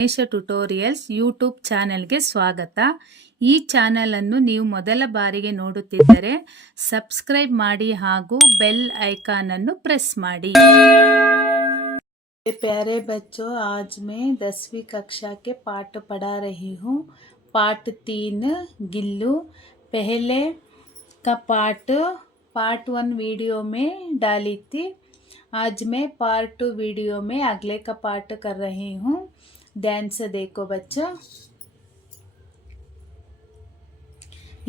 Ganesha tutorials YouTube ಚಾನೆಲ್ಗೆ ಸ್ವಾಗತ. ಈ ಚಾನೆಲ್ ಅನ್ನು ನೀವು ಮೊದಲ ಬಾರಿಗೆ ನೋಡುತ್ತಿದ್ದರೆ ಸಬ್ಸ್ಕ್ರೈಬ್ ಮಾಡಿ ಹಾಗೂ ಬೆಲ್ ಐಕಾನ್ ಅನ್ನು ಪ್ರೆಸ್ ಮಾಡಿ. प्यारे बच्चों, आज मैं 10वीं कक्षा के पाठ पढ़ा रही हूँ. पाठ 3 गिल्लू. पहले का पार्ट 1 वीडियो में डाली थी. आज मैं पार्ट 2 वीडियो में अगले का पाठ कर रही हूँ. ध्यान से देखो बच्चों.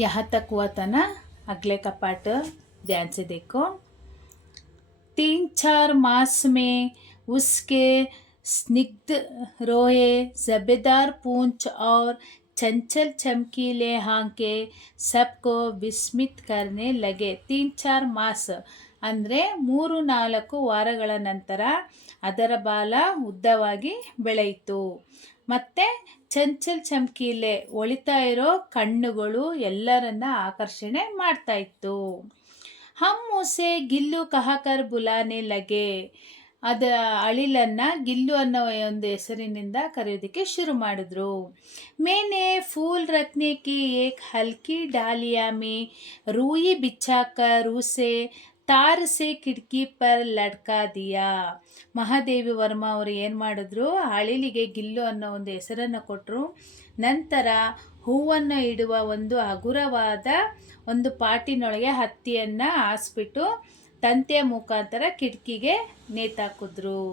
यहाँ तक हुआ था ना अगले का पाठ. ध्यान से देखो. 3-4 मास में उसके स्निग्ध रोए, जबेदार पूंछ और चंचल चमकीले आंखें सबको विस्मित करने लगे. 3-4 ಮಾಸ ಅಂದರೆ 3-4 ವಾರಗಳ ನಂತರ ಅದರ ಬಾಲ ಉದ್ದವಾಗಿ ಬೆಳೆಯಿತು. ಮತ್ತು ಚಂಚಲ್ ಚಮಕೀಲೆ ಒಳಿತಾ ಇರೋ ಕಣ್ಣುಗಳು ಎಲ್ಲರನ್ನ ಆಕರ್ಷಣೆ ಮಾಡ್ತಾ ಇತ್ತು. ಹಮ್ ಉಸೆ ಗಿಲ್ಲು ಕಹಕರ್ ಬುಲಾನೆ ಲಗೆ. ಅದ ಅಳಿಲನ್ನ ಗಿಲ್ಲು ಅನ್ನೋ ಒಂದು ಹೆಸರಿನಿಂದ ಕರೆಯೋದಕ್ಕೆ ಶುರು ಮಾಡಿದ್ರು. ಮೇನೆ ಫೂಲ್ ರತ್ನೆ ಕಿ ಏಕ್ ಹಲ್ಕಿ ಡಾಲಿಯಾ ಮೇ ರೂಯಿ ಬಿಚ್ಚಾಕರ್ ಉಸೆ ತಾರ್ ಸೆ ಕಿಟಕಿ ಪರ್ ಲಡ್ಕಾ ದಿಯಾ. ಮಹಾದೇವಿ ವರ್ಮ ಅವರು ಏನು ಮಾಡಿದ್ರು, ಅಳಿಲಿಗೆ ಗಿಲ್ಲು ಅನ್ನೋ ಒಂದು ಹೆಸರನ್ನು ಕೊಟ್ಟರು. ನಂತರ ಹೂವನ್ನು ಇಡುವ ಒಂದು ಹಗುರವಾದ ಒಂದು ಪಾಟಿನೊಳಗೆ ಹತ್ತಿಯನ್ನು ಹಾಸ್ಬಿಟ್ಟು ತಂತಿಯ ಮುಖಾಂತರ ಕಿಟಕಿಗೆ ನೇತಾಕಿದ್ರು.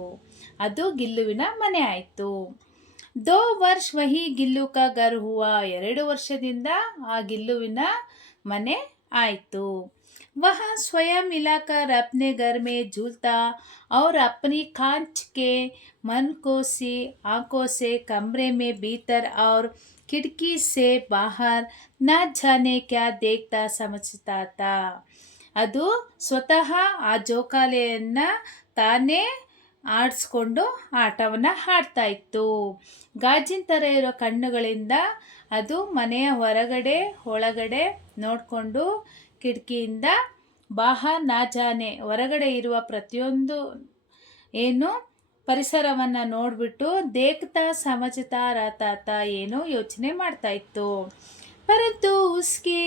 ಅದು ಗಿಲ್ಲುವಿನ ಮನೆ ಆಯಿತು. 2 ವರ್ಷ ವಹಿ ಗಿಲ್ಲು ಕಾ ಘರ್ ಹುವಾ. 2 ವರ್ಷದಿಂದ ಆ ಗಿಲ್ಲುವಿನ ಮನೆ ಆಯಿತು. वह स्वयं मिलाकर अपने घर में झूलता और अपनी कांच के मन को सी आंखों से कमरे में भीतर और खिड़की से बाहर न जाने क्या देखता समझता था. ಅದು ಸ್ವತಃ ಆ ಜೋಕಾಲಿಯನ್ನು ತಾನೇ ಆಡಿಸ್ಕೊಂಡು ಆಟವನ್ನು ಆಡ್ತಾ ಇತ್ತು. ಗಾಜಿನ ಥರ ಇರೋ ಕಣ್ಣುಗಳಿಂದ ಅದು ಮನೆಯ ಹೊರಗಡೆ ಒಳಗಡೆ ನೋಡಿಕೊಂಡು ಕಿಟಕಿಯಿಂದ ಬಾಹರ್ ನಾಜಾನೆ ಹೊರಗಡೆ ಇರುವ ಪ್ರತಿಯೊಂದು ಏನು ಪರಿಸರವನ್ನು ನೋಡಿಬಿಟ್ಟು ದೇಖ್ತಾ ಸಮಜ್ತಾ ರಹತಾ ಏನೋ ಯೋಚನೆ ಮಾಡ್ತಾ ಇತ್ತು. परंतु उसकी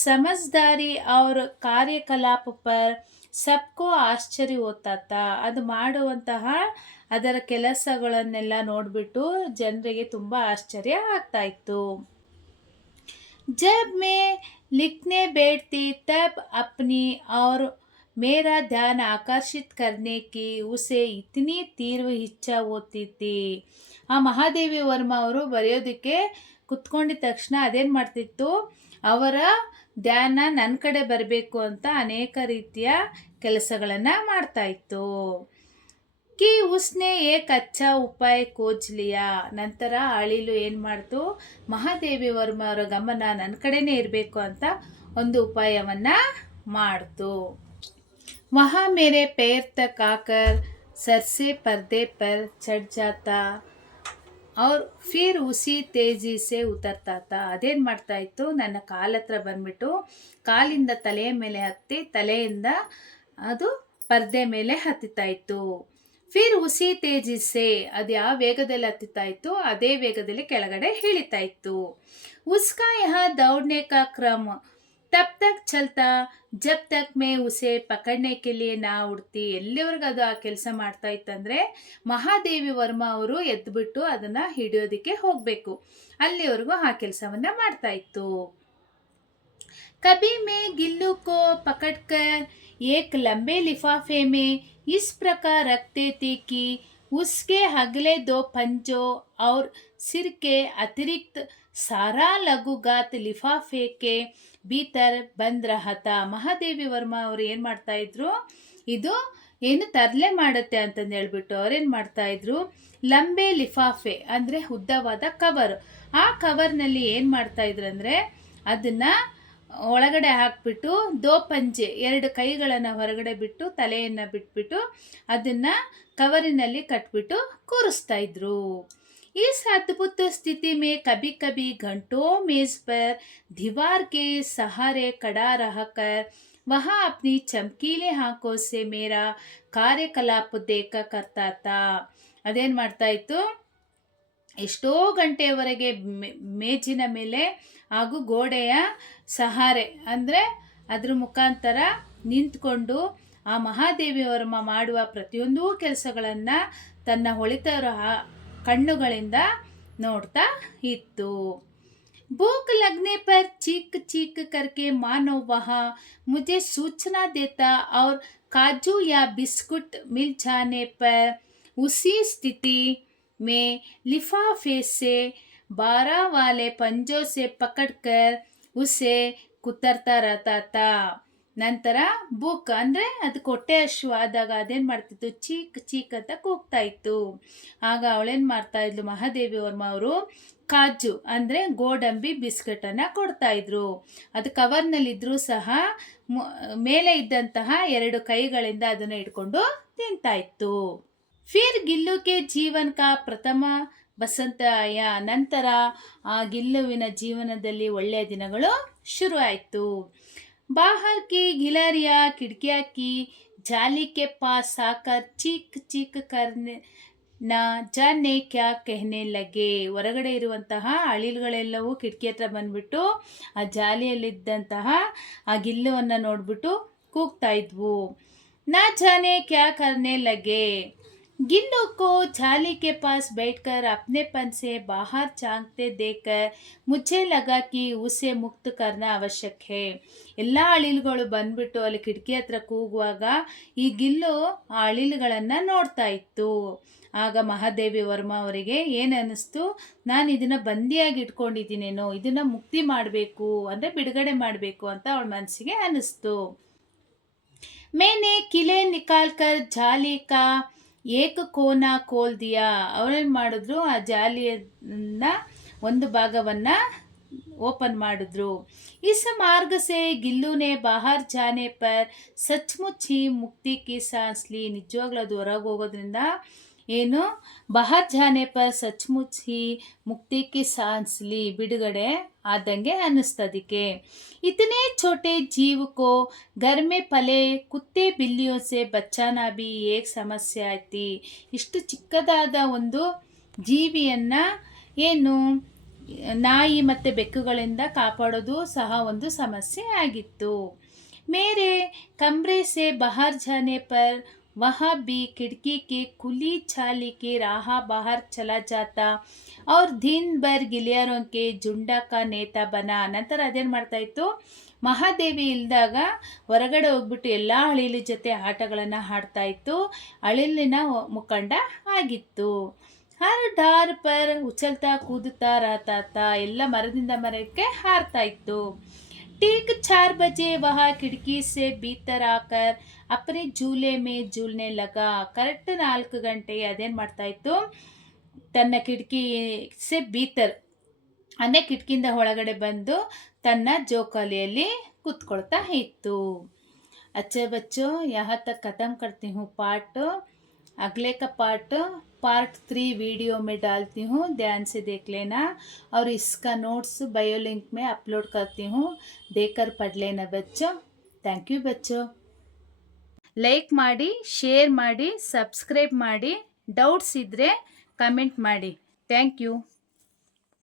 समझदारी और कार्यकलाप पर सबको ಆಶ್ಚರ್ಯ ಹೋತಾ था. ಅದು ಮಾಡುವಂತಹ ಅದರ ಕೆಲಸಗಳನ್ನೆಲ್ಲ ನೋಡಿಬಿಟ್ಟು ಜನರಿಗೆ ತುಂಬ ಆಶ್ಚರ್ಯ ಆಗ್ತಾ ಇತ್ತು. जब मैं लिखने बैठती तब अपनी और मेरा ध्यान आकर्षित करने की उसे इतनी तीव्र इच्छा होती थी. ಆ ಮಹಾದೇವಿ ವರ್ಮ ಅವರು ಬರೆಯೋದಕ್ಕೆ ಕುತ್ಕೊಂಡಿದ್ದ ತಕ್ಷಣ ಅದೇನು ಮಾಡ್ತಿತ್ತು, ಅವರ ಧ್ಯಾನ ನನ್ನ ಕಡೆ ಬರಬೇಕು ಅಂತ ಅನೇಕ ರೀತಿಯ ಕೆಲಸಗಳನ್ನು ಮಾಡ್ತಾ ಇತ್ತು. ಕಿ ಉಸ್ನೆ ಏಕ್ ಅಚ್ಚಾ ಉಪಾಯ ಖೋಜ್ ಲಿಯಾ. ನಂತರ ಅಳಿಲು ಏನು ಮಾಡ್ತು, ಮಹಾದೇವಿ ವರ್ಮ ಅವರ ಗಮನ ನನ್ನ ಕಡೆನೇ ಇರಬೇಕು ಅಂತ ಒಂದು ಉಪಾಯವನ್ನು ಮಾಡ್ತು. ವಹಾ ಮೇರೆ ಪೇರ್ ತಕ್ ಆಕರ್ ಸರ್ಸೆ ಪರ್ದೆ ಪರ್ ಚढ़ ಜಾತಾ ಅವ್ರು ಫಿರ್ ಉಸಿ ತೇಜಿ ಸೆ ಉತರ್ತಾ ತಾ. ಅದೇನು ಮಾಡ್ತಾ ಇತ್ತು, ನನ್ನ ಕಾಲ ಹತ್ರ ಬಂದ್ಬಿಟ್ಟು ಕಾಲಿಂದ ತಲೆಯ ಮೇಲೆ ಹತ್ತಿ ತಲೆಯಿಂದ ಅದು ಪರ್ದೆ ಮೇಲೆ ಹತ್ತಿತಾ ಇತ್ತು. ಫಿರ್ ಉಸಿ ತೇಜಿ ಸೆ, ಅದು ಯಾವ ವೇಗದಲ್ಲಿ ಹತ್ತಿತಾ ಇತ್ತು ಅದೇ ವೇಗದಲ್ಲಿ ಕೆಳಗಡೆ ಇಳಿತಾ ಇತ್ತು. ಉಸ್ಕಾ ಯಹ ದೌಡ್ನೆ ಕಾ ಕ್ರಮ ತಬ್ ತಕ್ ಚಲ್ತಾ ಜಬ್ ತಕ್ ಮೇ ಉಸೆ ಪಕಡ್ನೆ ಕೆ ಲಿಯೆ ನಾ ಉಡ್ತಿ. ಎಲ್ಲಿವರೆಗೂ ಅದು ಆ ಕೆಲಸ ಮಾಡ್ತಾ ಇತ್ತಂದರೆ ಮಹಾದೇವಿ ವರ್ಮ ಅವರು ಎದ್ದುಬಿಟ್ಟು ಅದನ್ನು ಹಿಡಿಯೋದಕ್ಕೆ ಹೋಗಬೇಕು, ಅಲ್ಲಿವರೆಗೂ ಆ ಕೆಲಸವನ್ನು ಮಾಡ್ತಾ ಇತ್ತು. कभी मैं गिल्लू को पकड़कर एक लंबे लिफाफे में इस प्रकार रखते थे कि उसके अगले 2 पंजों और सिर के अतिरिक्त सारा लघुगात लिफाफे के ಭೀತರ್ ಬಂದ್ ರಹತ. ಮಹಾದೇವಿ ವರ್ಮ ಅವರು ಏನು ಮಾಡ್ತಾ ಇದ್ರು, ಇದು ಏನು ತರಲೆ ಮಾಡುತ್ತೆ ಅಂತಂದು ಹೇಳ್ಬಿಟ್ಟು ಅವ್ರೇನು ಮಾಡ್ತಾ ಇದ್ರು, ಲಂಬೆ ಲಿಫಾಫೆ ಅಂದರೆ ಉದ್ದವಾದ ಕವರ್, ಆ ಕವರ್ನಲ್ಲಿ ಏನು ಮಾಡ್ತಾ ಇದ್ರು ಅಂದರೆ ಅದನ್ನು ಒಳಗಡೆ ಹಾಕ್ಬಿಟ್ಟು 2 ಪಂಜೆ 2 ಕೈಗಳನ್ನು ಹೊರಗಡೆ ಬಿಟ್ಟು ತಲೆಯನ್ನು ಬಿಟ್ಬಿಟ್ಟು ಅದನ್ನು ಕವರಿನಲ್ಲಿ ಕಟ್ಬಿಟ್ಟು ಕೂರಿಸ್ತಾ ಇದ್ರು. इस अद्भुत स्थिति में कभी कभी घंटों मेज पर दीवार के सहारे खड़ा रहकर वह अपनी चमकीले आंखों से मेरा कार्यकलाप देखा करता था. ಅದೇನು ಮಾಡ್ತಾ ಇತ್ತು, ಎಷ್ಟೋ ಗಂಟೆಯವರೆಗೆ ಮೇಜಿನ ಮೇಲೆ ಹಾಗೂ ಗೋಡೆಯ ಸಹಾರೆ ಅಂದರೆ ಅದ್ರ ಮುಖಾಂತರ ನಿಂತ್ಕೊಂಡು ಆ ಮಹಾದೇವಿಯವರಮ್ಮ ಮಾಡುವ ಪ್ರತಿಯೊಂದು ಕೆಲಸಗಳನ್ನು ತನ್ನ ಹೊಳಿತರ ಕಣ್ಣುಗಳಿಂದ ನೋಡ್ತಾ ಇತ್ತು. भूख लगने पर चीख चीख करके मानो वहाँ मुझे सूचना देता और काजू या बिस्कुट मिल जाने पर उसी स्थिति में लिफाफे से 12 वाले पंजों से पकड़कर उसे कुतरता रहता था. ನಂತರ ಬುಕ್ ಅಂದರೆ ಅದಕ್ಕೆ ಹೊಟ್ಟೆ ಹಸಿವು ಆದಾಗ ಅದೇನು ಮಾಡ್ತಿತ್ತು, ಚೀಕ್ ಚೀಕ್ ಅಂತ ಕೂಗ್ತಾ ಇತ್ತು. ಆಗ ಅವಳೇನು ಮಾಡ್ತಾ ಇದ್ಲು, ಮಹಾದೇವಿ ವರ್ಮ ಅವರು ಕಾಜು ಅಂದರೆ ಗೋಡಂಬಿ ಬಿಸ್ಕೆಟನ್ನು ಕೊಡ್ತಾಯಿದ್ರು. ಅದು ಕವರ್ನಲ್ಲಿದ್ದರೂ ಸಹ ಮೇಲೆ ಇದ್ದಂತಹ 2 ಕೈಗಳಿಂದ ಅದನ್ನು ಇಟ್ಕೊಂಡು ತಿಂತಾಯಿತ್ತು. ಫಿರ್ ಗಿಲ್ಲುಗೆ ಜೀವನ ಕಾ ಪ್ರಥಮ ಬಸಂತಯ, ನಂತರ ಆ ಗಿಲ್ಲುವಿನ ಜೀವನದಲ್ಲಿ ಒಳ್ಳೆಯ ದಿನಗಳು ಶುರು ಆಯಿತು. बाहर की गिलहरियाँ खिड़कियाँ की जाली के पास आकर चीख चीख करने ನ ಜಾನೆ ಕ್ಯಾ ಕೆಹನೆ ಲಗೆ. ಹೊರಗಡೆ ಇರುವಂತಹ ಅಳಿಲುಗಳೆಲ್ಲವೂ ಕಿಟಕಿ ಹತ್ರ ಬಂದ್ಬಿಟ್ಟು ಆ ಜಾಲಿಯಲ್ಲಿದ್ದಂತಹ ಆ ಗಿಲ್ಲುವನ್ನು ನೋಡ್ಬಿಟ್ಟು ಕೂಗ್ತಾ ಇದ್ವು. ನಾ ಜಾನೆ ಕ್ಯಾ ಕರ್ನೆ ಲಗೆ. गिल्लू को जाली के पास बैठकर अपनेपन से बाहर झांकते देखकर मुझे लगा कि उसे मुक्त करना आवश्यक है. ಎಲ್ಲ ಅಳಿಲುಗಳು ಬಂದ್ಬಿಟ್ಟು ಅಲ್ಲಿ ಕಿಟಕಿ ಹತ್ರ ಕೂಗುವಾಗ ಈ ಗಿಲ್ಲು ಆ ಅಳಿಲುಗಳನ್ನು ನೋಡ್ತಾ ಇತ್ತು. ಆಗ ಮಹಾದೇವಿ ವರ್ಮ ಅವರಿಗೆ ಏನು ಅನ್ನಿಸ್ತು, ನಾನು ಇದನ್ನು ಬಂದಿಯಾಗಿ ಇಟ್ಕೊಂಡಿದ್ದೀನೇನೋ, ಇದನ್ನು ಮುಕ್ತಿ ಮಾಡಬೇಕು ಅಂದರೆ ಬಿಡುಗಡೆ ಮಾಡಬೇಕು ಅಂತ ಅವಳ ಮನಸ್ಸಿಗೆ ಅನ್ನಿಸ್ತು. ಮೇನೆ ಕಿಲೆ ನಿಕಾಲ್ ಕರ್ ಜಾಲಿ ಕಾ ಏಕ ಕೋನ ಕೋಲ್ ದಿಯಾ. ಅವರೇನು ಮಾಡಿದ್ರು, ಆ ಜಾಲಿಯನ್ನ ಒಂದು ಭಾಗವನ್ನು ಓಪನ್ ಮಾಡಿದ್ರು. इस मार्ग से गिल्लू ने बाहर जाने पर सचमुच ही मुक्ति की सांस ली. ನಿಜವಾಗ್ಲೂ ಅದು ಹೊರಗೆ ಹೋಗೋದ್ರಿಂದ ಏನು, ಬಾಹರ್ ಜಾನೆ ಪರ್ ಸಚ್ಮುಚ್ ಹಿ ಮುಕ್ತಿ ಕಿ ಸಾನ್ಸ್ ಲಿ, ಬಿಡುಗಡೆ ಆದಂಗೆ ಅನ್ನಿಸ್ತದಕ್ಕೆ. इतने छोटे जीव को घर में पले कुत्ते बिल्लियों से बचाना भी एक ಸಮಸ್ಯೆ ಐತಿ. ಇಷ್ಟು ಚಿಕ್ಕದಾದ ಒಂದು ಜೀವಿಯನ್ನು ಏನು ನಾಯಿ ಮತ್ತು ಬೆಕ್ಕುಗಳಿಂದ ಕಾಪಾಡೋದು ಸಹ ಒಂದು ಸಮಸ್ಯೆ ಆಗಿತ್ತು. ಮೇರೆ ಕಮ್ರೆ ಸೆ ಬಾಹರ್ ಜಾನೆ ಪರ್ वहाँ भी खिड़की के खुली छाली के राह बाहर चला जाता और दिन भर ಗಿಲಿಯರೋं के झुंड का नेता बना. ನಂತರ ಅದೇನು ಮಾಡ್ತಾ ಇತ್ತು, ಮಹಾದೇವಿ ಇಲ್ದಾಗ ಹೊರಗಡೆ ಹೋಗ್ಬಿಟ್ಟು ಎಲ್ಲ ಅಳಿಲ ಜೊತೆ ಆಟಗಳನ್ನು ಆಡ್ತಾ ಇತ್ತು, ಅಳಿಲಿನ ಮುಖಂಡ ಆಗಿತ್ತು. ಹರ್ ಡಾರ್ ಪರ್ ಉಚಲ್ತಾ ಕೂದುತ್ತಾ रहता. ಎಲ್ಲ ಮರದಿಂದ ಮರಕ್ಕೆ ಹಾರ್ತಾ ಇತ್ತು. ठीक 4 बजे वह खिड़की से भीतर आकर अपने झूले में झूलने लगा. ಕರೆಕ್ಟ್ 4 ಗಂಟೆಗೆ ಅದೇನು ಮಾಡ್ತಾ ಇತ್ತು, ತನ್ನ ಕಿಟಕಿ ಸೆ ಭೀತರ್ ಅಂದರೆ ಕಿಟಕಿಯಿಂದ ಒಳಗಡೆ ಬಂದು ತನ್ನ ಜೋಕಾಲಿಯಲ್ಲಿ ಕೂತ್ಕೊಳ್ತಾ ಇತ್ತು. अच्छे बच्चों, यहाँ तक ख़त्म करती हूँ पार्ट. अगले का पार्ट 3 वीडियो में डालती हूँ, ध्यान से देख लेना. और इसका नोट्स बायो लिंक में अपलोड करती हूँ, देखकर पढ़ लेना बच्चों. ಥ್ಯಾಂಕ್ ಯು ಬಚ್ಚೋ. ಲೈಕ್ ಮಾಡಿ, ಶೇರ್ ಮಾಡಿ, ಸಬ್ಸ್ಕ್ರೈಬ್ ಮಾಡಿ. ಡೌಟ್ಸ್ ಇದ್ದರೆ ಕಮೆಂಟ್ ಮಾಡಿ. Thank you.